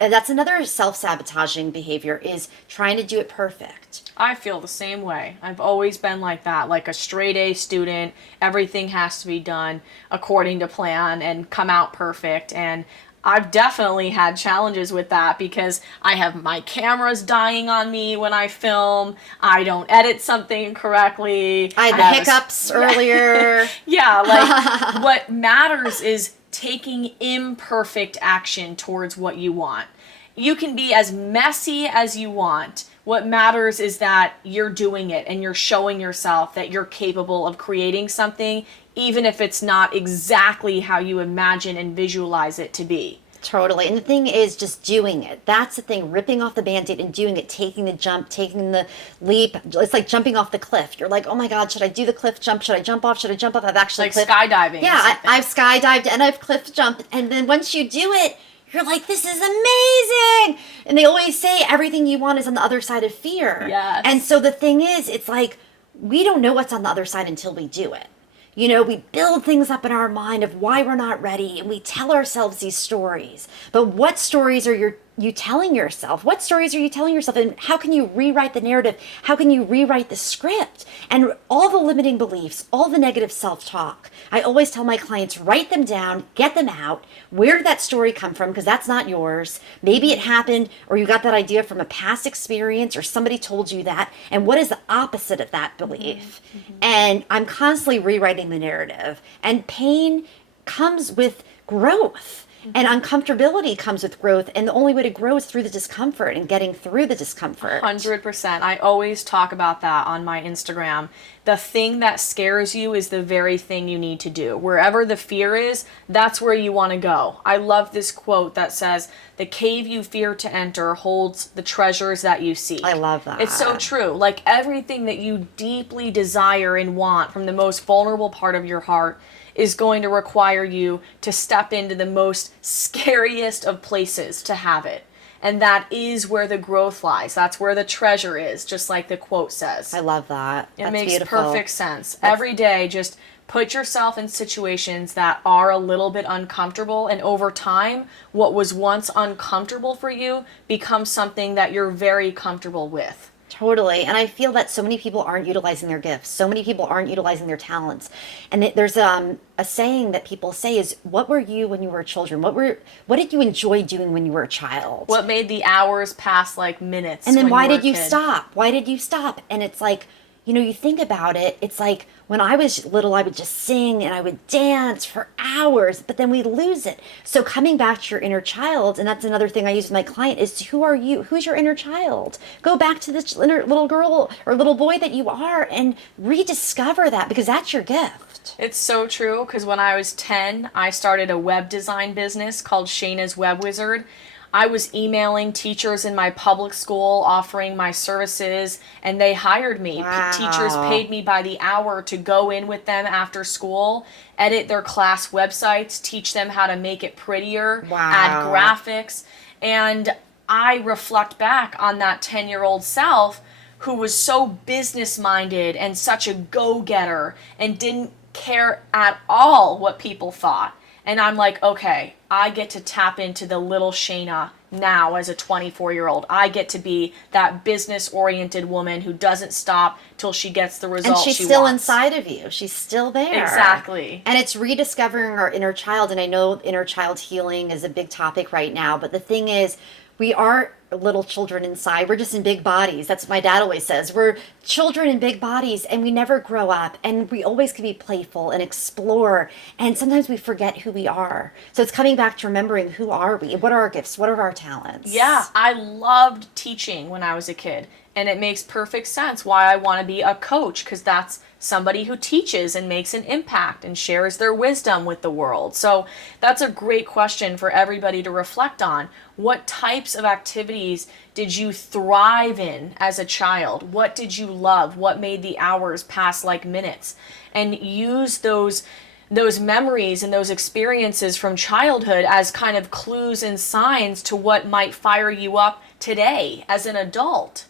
that's another self-sabotaging behavior, is trying to do it perfect. I feel the same way. I've always been like that, like a straight A student. Everything has to be done according to plan and come out perfect. And I've definitely had challenges with that, because I have my cameras dying on me when I film. I don't edit something correctly. I had the hiccups earlier. Yeah, like what matters is taking imperfect action towards what you want. You can be as messy as you want. What matters is that you're doing it and you're showing yourself that you're capable of creating something, even if it's not exactly how you imagine and visualize it to be. Totally. And the thing is just doing it. That's the thing, ripping off the Band-Aid and doing it, taking the jump, taking the leap. It's like jumping off the cliff. You're like, oh my God, should I do the cliff jump? Should I jump off? Should I jump off? I've actually like skydiving. Yeah, I've skydived and I've cliff jumped. And then once you do it, you're like, this is amazing. And they always say everything you want is on the other side of fear. Yes. And so the thing is, it's like, we don't know what's on the other side until we do it. You know, we build things up in our mind of why we're not ready, and we tell ourselves these stories. But what stories are you telling yourself? What stories are you telling yourself? And how can you rewrite the narrative? How can you rewrite the script? And all the limiting beliefs, all the negative self-talk. I always tell my clients, write them down, get them out. Where did that story come from? Because that's not yours. Maybe it happened, or you got that idea from a past experience, or somebody told you that. And what is the opposite of that belief? Mm-hmm. And I'm constantly rewriting the narrative. And pain comes with growth. And uncomfortability comes with growth. And the only way to grow is through the discomfort and getting through the discomfort. 100%. I always talk about that on my Instagram. The thing that scares you is the very thing you need to do. Wherever the fear is, that's where you want to go. I love this quote that says, "The cave you fear to enter holds the treasures that you seek." I love that. It's so true. Like everything that you deeply desire and want from the most vulnerable part of your heart is going to require you to step into the most scariest of places to have it. And that is where the growth lies. That's where the treasure is, just like the quote says. I love that. It makes perfect sense. Every day, just put yourself in situations that are a little bit uncomfortable, and over time, what was once uncomfortable for you becomes something that you're very comfortable with. Totally. And I feel that so many people aren't utilizing their gifts. So many people aren't utilizing their talents. And there's a saying that people say is, what were you when you were children? What did you enjoy doing when you were a child? What made the hours pass like minutes? And then why did you kid? stop? Why did you stop? And it's like, you know, you think about it, it's like when I was little, I would just sing and I would dance for hours, but then we lose it. So coming back to your inner child, and that's another thing I use with my client, is who are you? Who's your inner child? Go back to this inner little girl or little boy that you are and rediscover that, because that's your gift. It's so true, because when I was 10, I started a web design business called Shayna's Web Wizard. I was emailing teachers in my public school offering my services, and they hired me. Wow. Teachers paid me by the hour to go in with them after school, edit their class websites, teach them how to make it prettier, add Wow. graphics. And I reflect back on that 10-year-old self who was so business minded and such a go-getter and didn't care at all what people thought. And I'm like, okay, I get to tap into the little Shayna now as a 24-year-old. I get to be that business-oriented woman who doesn't stop till she gets the results she wants. And she's still inside of you. She's still there. Exactly. And it's rediscovering our inner child. And I know inner child healing is a big topic right now. But the thing is, we are little children inside. We're just in big bodies. That's what my dad always says. We're children in big bodies, and we never grow up. And we always can be playful and explore. And sometimes we forget who we are. So it's coming back to remembering, who are we? What are our gifts? What are our talents? Yeah, I loved teaching when I was a kid. And it makes perfect sense why I want to be a coach, because that's somebody who teaches and makes an impact and shares their wisdom with the world. So that's a great question for everybody to reflect on. What types of activities did you thrive in as a child? What did you love? What made the hours pass like minutes? And use those memories and those experiences from childhood as kind of clues and signs to what might fire you up today as an adult.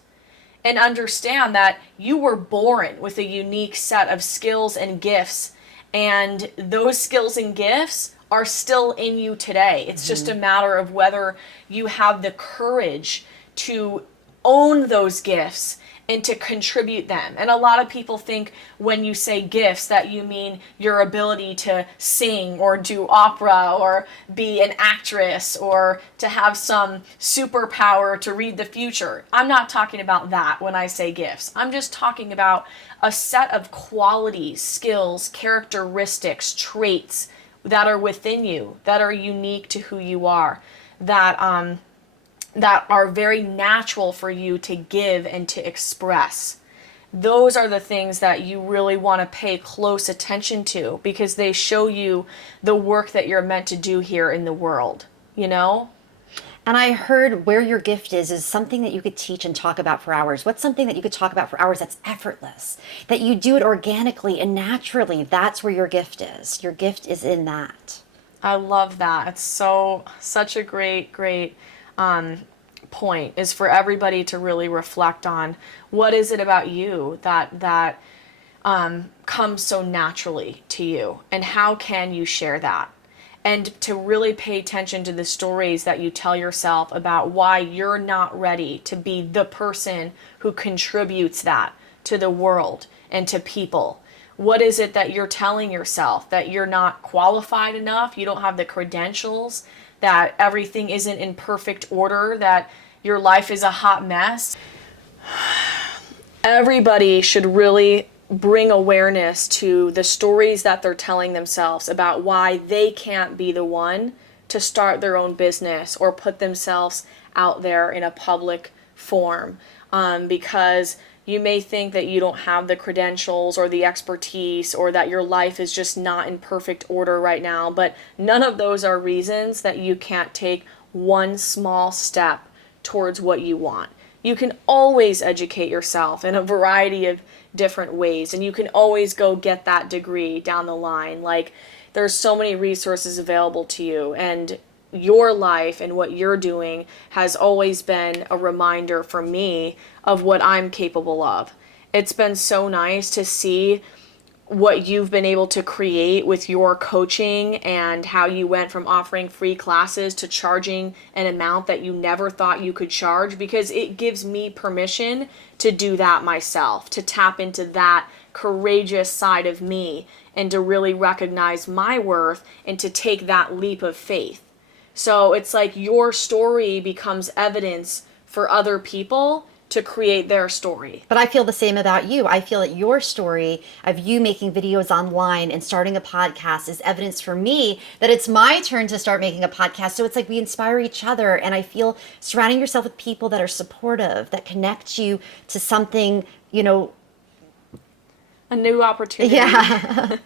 And understand that you were born with a unique set of skills and gifts, and those skills and gifts are still in you today. It's just a matter of whether you have the courage to own those gifts and to contribute them. And a lot of people think when you say gifts that you mean your ability to sing or do opera or be an actress or to have some superpower to read the future. I'm not talking about that when I say gifts. I'm just talking about a set of qualities, skills, characteristics, traits that are within you, that are unique to who you are, that are very natural for you to give and to express. Those are the things that you really want to pay close attention to, because they show you the work that you're meant to do here in the world, you know? And I heard where your gift is something that you could teach and talk about for hours. What's something that you could talk about for hours that's effortless, that you do it organically and naturally? That's where your gift is. Your gift is in that. I love that. It's such a great point, is for everybody to really reflect on what is it about you that comes so naturally to you, and how can you share that, and to really pay attention to the stories that you tell yourself about why you're not ready to be the person who contributes that to the world and to people. What is it that you're telling yourself? That you're not qualified enough, you don't have the credentials, that everything isn't in perfect order, that your life is a hot mess. Everybody should really bring awareness to the stories that they're telling themselves about why they can't be the one to start their own business or put themselves out there in a public form, because you may think that you don't have the credentials or the expertise, or that your life is just not in perfect order right now. But none of those are reasons that you can't take one small step towards what you want. You can always educate yourself in a variety of different ways, and you can always go get that degree down the line. Like, there's so many resources available to you, and your life and what you're doing has always been a reminder for me of what I'm capable of. It's been so nice to see what you've been able to create with your coaching, and how you went from offering free classes to charging an amount that you never thought you could charge, because it gives me permission to do that myself, to tap into that courageous side of me, and to really recognize my worth and to take that leap of faith. So it's like your story becomes evidence for other people to create their story. But I feel the same about you. I feel that your story of you making videos online and starting a podcast is evidence for me that it's my turn to start making a podcast. So it's like we inspire each other. And I feel surrounding yourself with people that are supportive, that connect you to something, A new opportunity. Yeah.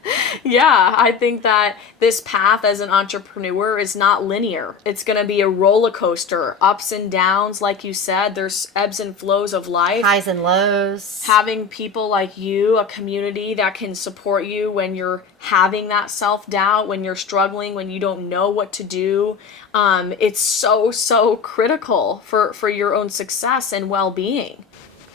Yeah, I think that this path as an entrepreneur is not linear. It's going to be a roller coaster, ups and downs. Like you said, there's ebbs and flows of life. Highs and lows. Having people like you, a community that can support you when you're having that self-doubt, when you're struggling, when you don't know what to do. It's so critical for your own success and well-being.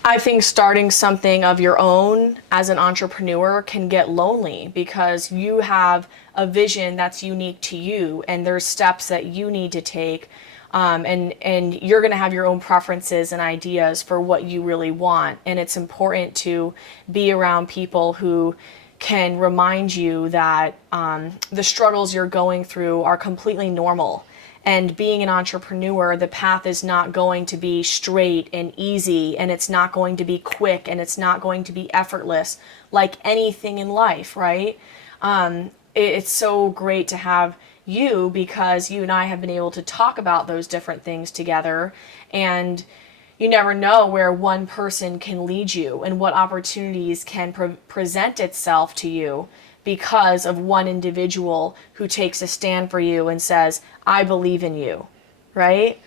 I think starting something of your own as an entrepreneur can get lonely because you have a vision that's unique to you and there's steps that you need to take. And you're going to have your own preferences and ideas for what you really want. And it's important to be around people who can remind you that the struggles you're going through are completely normal. And being an entrepreneur, the path is not going to be straight and easy, and it's not going to be quick, and it's not going to be effortless like anything in life, right? It's so great to have you because you and I have been able to talk about those different things together, and you never know where one person can lead you and what opportunities can present itself to you because of one individual who takes a stand for you and says, I believe in you, right?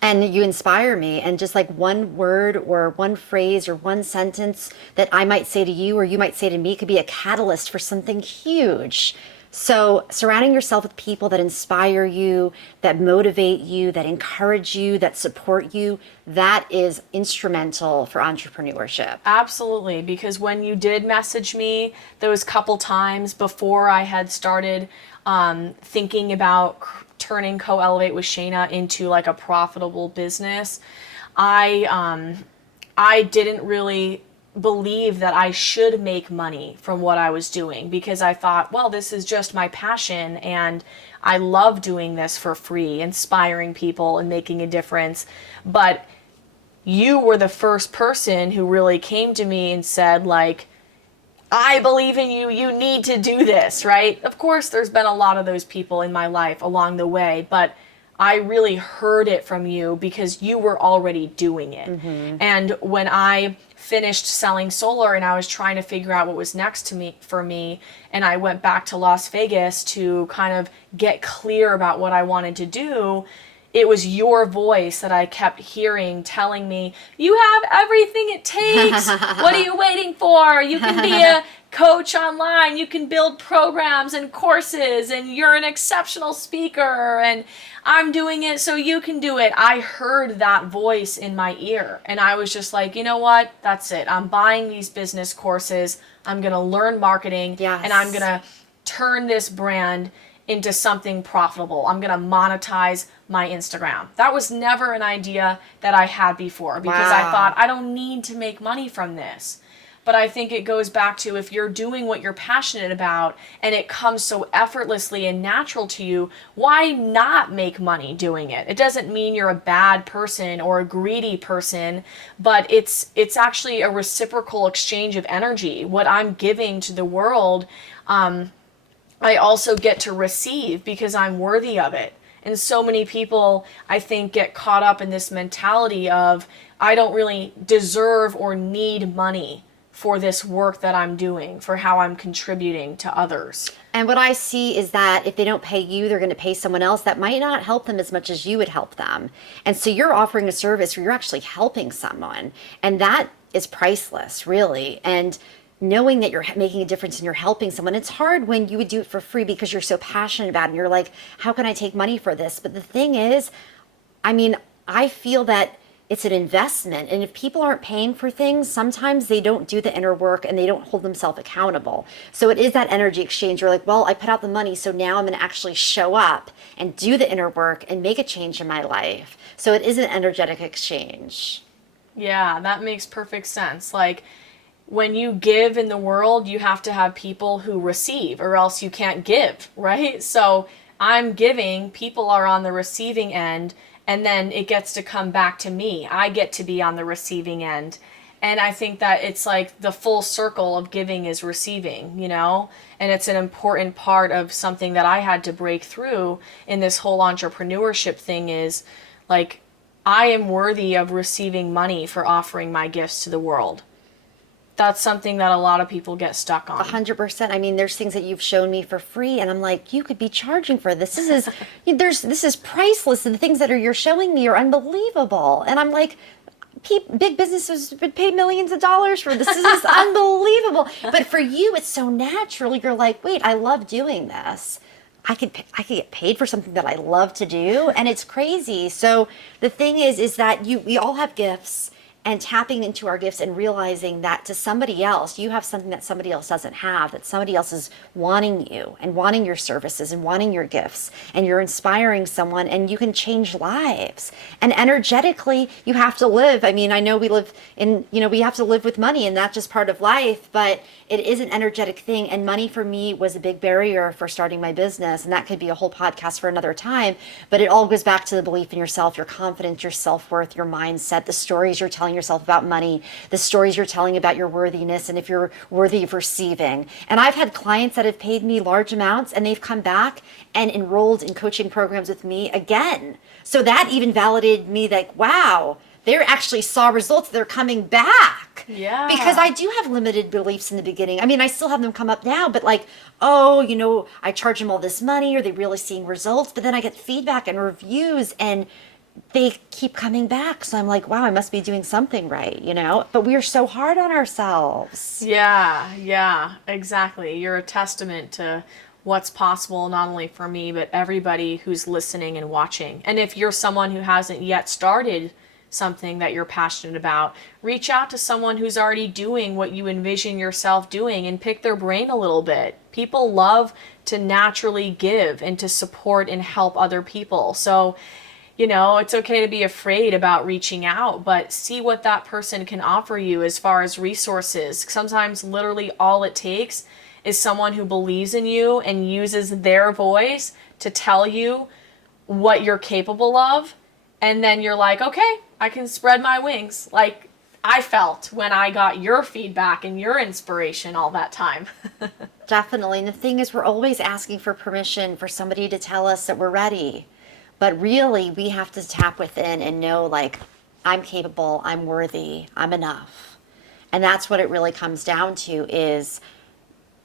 And you inspire me. And just like one word or one phrase or one sentence that I might say to you or you might say to me could be a catalyst for something huge. So surrounding yourself with people that inspire you, that motivate you, that encourage you, that support you, that is instrumental for entrepreneurship. Absolutely, because when you did message me those couple times before I had started thinking about turning Co-Elevate with Shayna into like a profitable business, I didn't really believe that I should make money from what I was doing because I thought, well, this is just my passion and I love doing this for free, inspiring people and making a difference. But you were the first person who really came to me and said, like, I believe in you, you need to do this, right? Of course, there's been a lot of those people in my life along the way, but I really heard it from you because you were already doing it. Mm-hmm. And when I finished selling solar and I was trying to figure out what was next to me for me, and I went back to Las Vegas to kind of get clear about what I wanted to do, it was your voice that I kept hearing telling me, you have everything it takes. What are you waiting for? You can be a coach online. You can build programs and courses, and you're an exceptional speaker, and I'm doing it so you can do it. I heard that voice in my ear, and I was just like, you know what? That's it. I'm buying these business courses. I'm going to learn marketing, yes, and I'm going to turn this brand into something profitable. I'm going to monetize my Instagram. That was never an idea that I had before because I thought I don't need to make money from this. But I think it goes back to if you're doing what you're passionate about and it comes so effortlessly and natural to you, why not make money doing it? It doesn't mean you're a bad person or a greedy person, but it's actually a reciprocal exchange of energy. What I'm giving to the world, I also get to receive because I'm worthy of it. And so many people, I think, get caught up in this mentality of, I don't really deserve or need money for this work that I'm doing, for how I'm contributing to others. And what I see is that if they don't pay you, they're going to pay someone else that might not help them as much as you would help them. And so you're offering a service where you're actually helping someone. And that is priceless, really. And knowing that you're making a difference and you're helping someone, it's hard when you would do it for free because you're so passionate about it and you're like, how can I take money for this? But the thing is, I mean, I feel that it's an investment, and if people aren't paying for things, sometimes they don't do the inner work and they don't hold themselves accountable. So it is that energy exchange. You're like, well, I put out the money, so now I'm going to actually show up and do the inner work and make a change in my life. So it is an energetic exchange. Yeah, that makes perfect sense. Like, when you give in the world, you have to have people who receive, or else you can't give, right? So I'm giving, people are on the receiving end, and then it gets to come back to me. I get to be on the receiving end. And I think that it's like the full circle of giving is receiving, you know? And it's an important part of something that I had to break through in this whole entrepreneurship thing is, like, I am worthy of receiving money for offering my gifts to the world. That's something that a lot of people get stuck on. 100%. I mean, there's things that you've shown me for free, and I'm like, you could be charging for this. This is priceless, and the things that you're showing me are unbelievable. And I'm like, big businesses would pay millions of dollars for this. This is unbelievable. But for you, it's so natural. You're like, wait, I love doing this. I could get paid for something that I love to do, and it's crazy. So the thing is that we all have gifts. And tapping into our gifts and realizing that to somebody else, you have something that somebody else doesn't have, that somebody else is wanting you and wanting your services and wanting your gifts, and you're inspiring someone, and you can change lives. And energetically, you have to live. I mean, I know we live in, we have to live with money, and that's just part of life, but it is an energetic thing. And money for me was a big barrier for starting my business. And that could be a whole podcast for another time, but it all goes back to the belief in yourself, your confidence, your self-worth, your mindset, the stories you're telling yourself about money, the stories you're telling about your worthiness, and if you're worthy of receiving. And I've had clients that have paid me large amounts, and they've come back and enrolled in coaching programs with me again. So that even validated me, like, wow, they actually saw results. They're coming back. Yeah. Because I do have limited beliefs in the beginning. I mean, I still have them come up now, but like, oh, I charge them all this money. Are they really seeing results? But then I get feedback and reviews, and they keep coming back. So I'm like, wow, I must be doing something right, But we are so hard on ourselves. Yeah, exactly. You're a testament to what's possible, not only for me, but everybody who's listening and watching. And if you're someone who hasn't yet started something that you're passionate about, reach out to someone who's already doing what you envision yourself doing and pick their brain a little bit. People love to naturally give and to support and help other people. So it's okay to be afraid about reaching out, but see what that person can offer you as far as resources. Sometimes literally all it takes is someone who believes in you and uses their voice to tell you what you're capable of. And then you're like, okay, I can spread my wings. Like I felt when I got your feedback and your inspiration all that time. Definitely. And the thing is, we're always asking for permission for somebody to tell us that we're ready. But really, we have to tap within and know, like, I'm capable, I'm worthy, I'm enough. And that's what it really comes down to is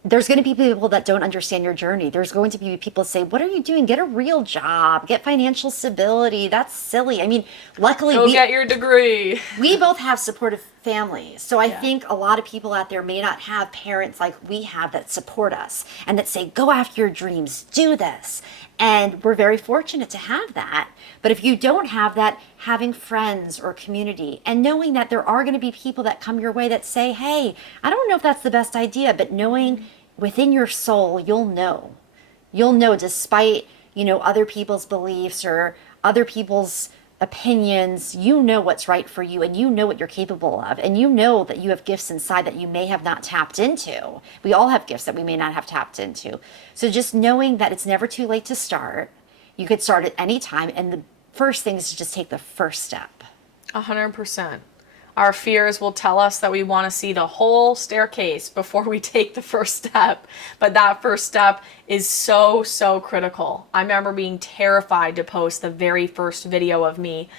there's going to be people that don't understand your journey. There's going to be people say, what are you doing? Get a real job, get financial stability. That's silly. I mean, luckily Go get your degree. We both have supportive families. So I think a lot of people out there may not have parents like we have that support us and that say, go after your dreams, do this. And we're very fortunate to have that. But if you don't have that, having friends or community and knowing that there are going to be people that come your way that say, hey, I don't know if that's the best idea, but knowing within your soul, you'll know despite, other people's beliefs or other people's opinions, what's right for you, and what you're capable of, and that you have gifts inside that you may have not tapped into. We all have gifts that we may not have tapped into. So just knowing that it's never too late to start. You could start at any time, and the first thing is to just take the first step. 100%. Our fears will tell us that we want to see the whole staircase before we take the first step. But that first step is so, so critical. I remember being terrified to post the very first video of me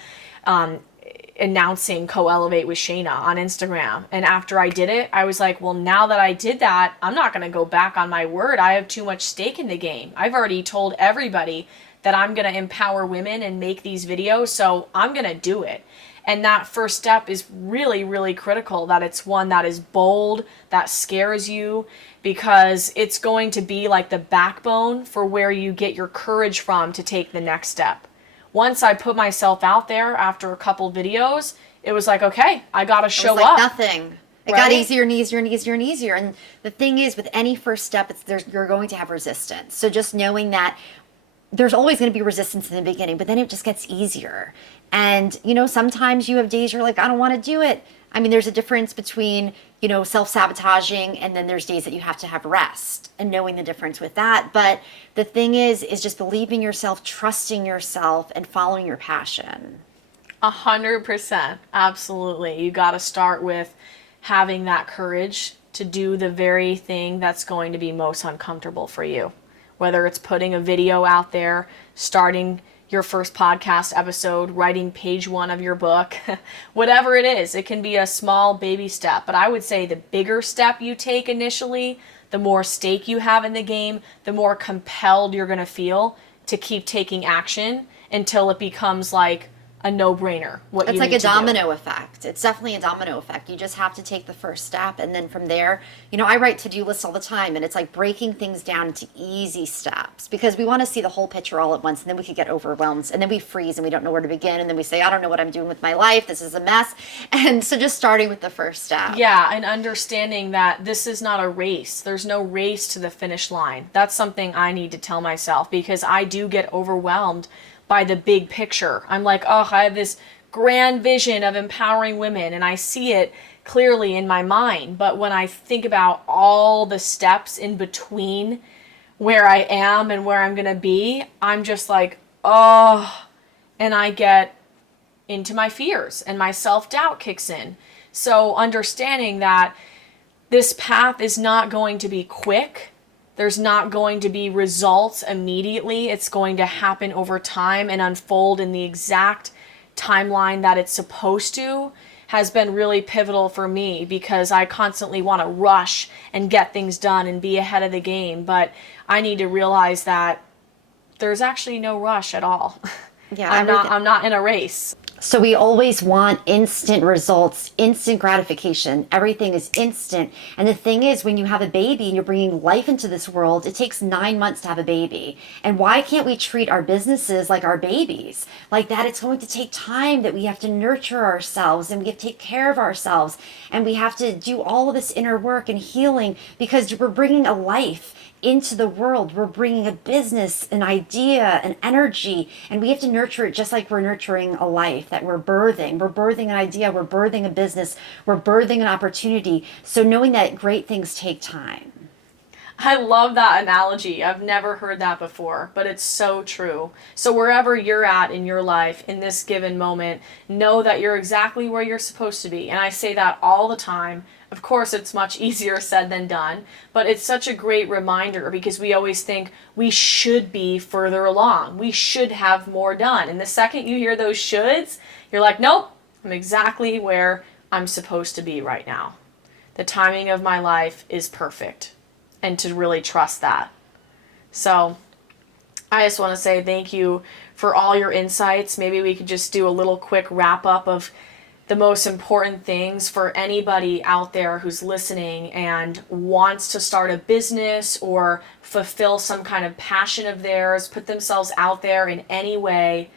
announcing Co-Elevate with Shayna on Instagram. And after I did it, I was like, well, now that I did that, I'm not going to go back on my word. I have too much stake in the game. I've already told everybody that I'm going to empower women and make these videos, so I'm going to do it. And that first step is really, really critical, that it's one that is bold, that scares you, because it's going to be like the backbone for where you get your courage from to take the next step. Once I put myself out there after a couple videos, it was like, okay, I got to show up. Nothing. It got easier and easier and easier and easier. And the thing is, with any first step, you're going to have resistance. So just knowing that there's always going to be resistance in the beginning, but then it just gets easier. And, sometimes you have days you're like, I don't want to do it. I mean, there's a difference between, self-sabotaging, and then there's days that you have to have rest and knowing the difference with that. But the thing is just believing yourself, trusting yourself, and following your passion. 100%. Absolutely. You got to start with having that courage to do the very thing that's going to be most uncomfortable for you. Whether it's putting a video out there, starting your first podcast episode, writing page 1 of your book, whatever it is. It can be a small baby step, but I would say the bigger step you take initially, the more stake you have in the game, the more compelled you're going to feel to keep taking action until it becomes like a no-brainer. It's like a domino effect. It's definitely a domino effect. You just have to take the first step, and then from there, I write to-do lists all the time, and it's like breaking things down into easy steps because we want to see the whole picture all at once, and then we could get overwhelmed, and then we freeze and we don't know where to begin, and then we say, I don't know what I'm doing with my life. This is a mess. And so just starting with the first step. Yeah, and understanding that this is not a race. There's no race to the finish line. That's something I need to tell myself because I do get overwhelmed by the big picture. I'm like, oh, I have this grand vision of empowering women and I see it clearly in my mind. But when I think about all the steps in between where I am and where I'm going to be, I'm just like, oh, and I get into my fears and my self-doubt kicks in. So understanding that this path is not going to be quick. There's not going to be results immediately. It's going to happen over time and unfold in the exact timeline that it's supposed to has been really pivotal for me because I constantly want to rush and get things done and be ahead of the game. But I need to realize that there's actually no rush at all. Yeah, I'm not in a race. So we always want instant results, instant gratification. Everything is instant. And the thing is, when you have a baby and you're bringing life into this world, it takes 9 months to have a baby. And why can't we treat our businesses like our babies? Like that it's going to take time, that we have to nurture ourselves and we have to take care of ourselves. And we have to do all of this inner work and healing because we're bringing a life into the world. We're bringing a business, an idea, an energy, and we have to nurture it just like we're nurturing a life that we're birthing. We're birthing an idea, we're birthing a business, we're birthing an opportunity. So knowing that great things take time. I love that analogy. I've never heard that before, but it's so true. So wherever you're at in your life in this given moment, know that you're exactly where you're supposed to be. And I say that all the time. Of course, it's much easier said than done, but it's such a great reminder because we always think we should be further along. We should have more done. And the second you hear those shoulds, you're like, nope, I'm exactly where I'm supposed to be right now. The timing of my life is perfect. And to really trust that. So I just want to say thank you for all your insights. Maybe we could just do a little quick wrap up of the most important things for anybody out there who's listening and wants to start a business or fulfill some kind of passion of theirs, put themselves out there in any way.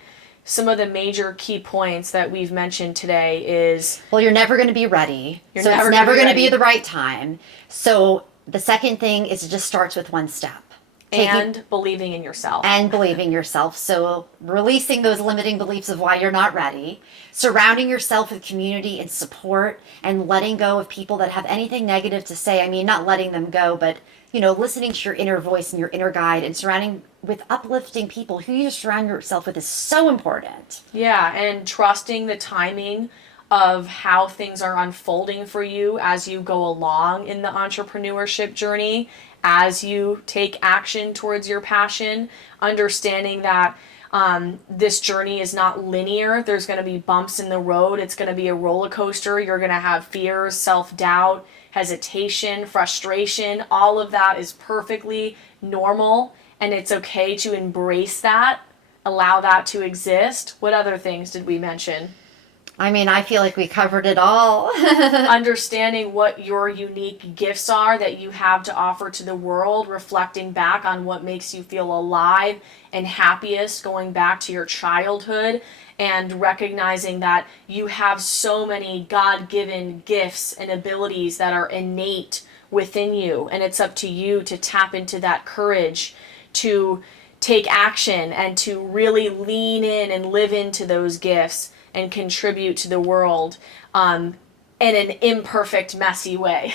Some of the major key points that we've mentioned today is... Well, you're never going to be ready. It's never going to be the right time. So the second thing is it just starts with one step. And believing in yourself. And believing yourself. So releasing those limiting beliefs of why you're not ready. Surrounding yourself with community and support and letting go of people that have anything negative to say. I mean, not letting them go, but, listening to your inner voice and your inner guide and surrounding with uplifting people. Who you surround yourself with is so important. Yeah, and trusting the timing of how things are unfolding for you as you go along in the entrepreneurship journey, as you take action towards your passion, understanding that this journey is not linear. There's going to be bumps in the road. It's going to be a roller coaster. You're going to have fears, self-doubt, hesitation, frustration. All of that is perfectly normal, and it's okay to embrace that, allow that to exist. What other things did we mention? I mean, I feel like we covered it all. Understanding what your unique gifts are that you have to offer to the world, reflecting back on what makes you feel alive and happiest, going back to your childhood, and recognizing that you have so many God-given gifts and abilities that are innate within you. And it's up to you to tap into that courage to take action and to really lean in and live into those gifts and contribute to the world in an imperfect, messy way.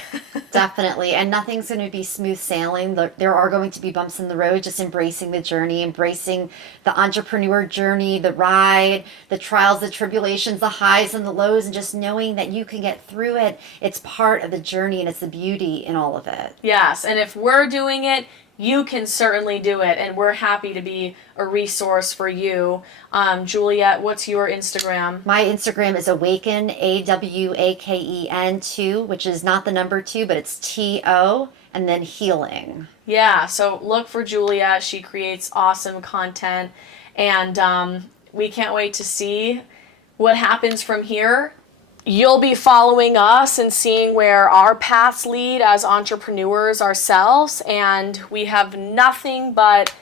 Definitely. And nothing's going to be smooth sailing. There are going to be bumps in the road. Just embracing the journey, embracing the entrepreneur journey, the ride, the trials, the tribulations, the highs and the lows, and just knowing that you can get through it. It's part of the journey and it's the beauty in all of it. Yes. And if we're doing it, you can certainly do it, and we're happy to be a resource for you. Juliette, what's your Instagram? My Instagram is Awaken, AWAKEN 2, which is not the number 2, but it's TO, and then healing. Yeah, so look for Juliette. She creates awesome content, and we can't wait to see what happens from here. You'll be following us and seeing where our paths lead as entrepreneurs ourselves, and we have nothing but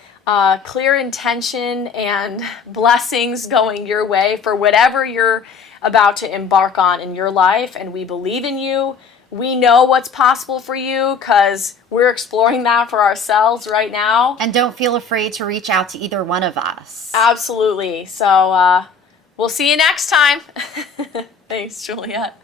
clear intention and blessings going your way for whatever you're about to embark on in your life, and we believe in you. We know what's possible for you because we're exploring that for ourselves right now. And don't feel afraid to reach out to either one of us. Absolutely. So we'll see you next time. Thanks, Juliette.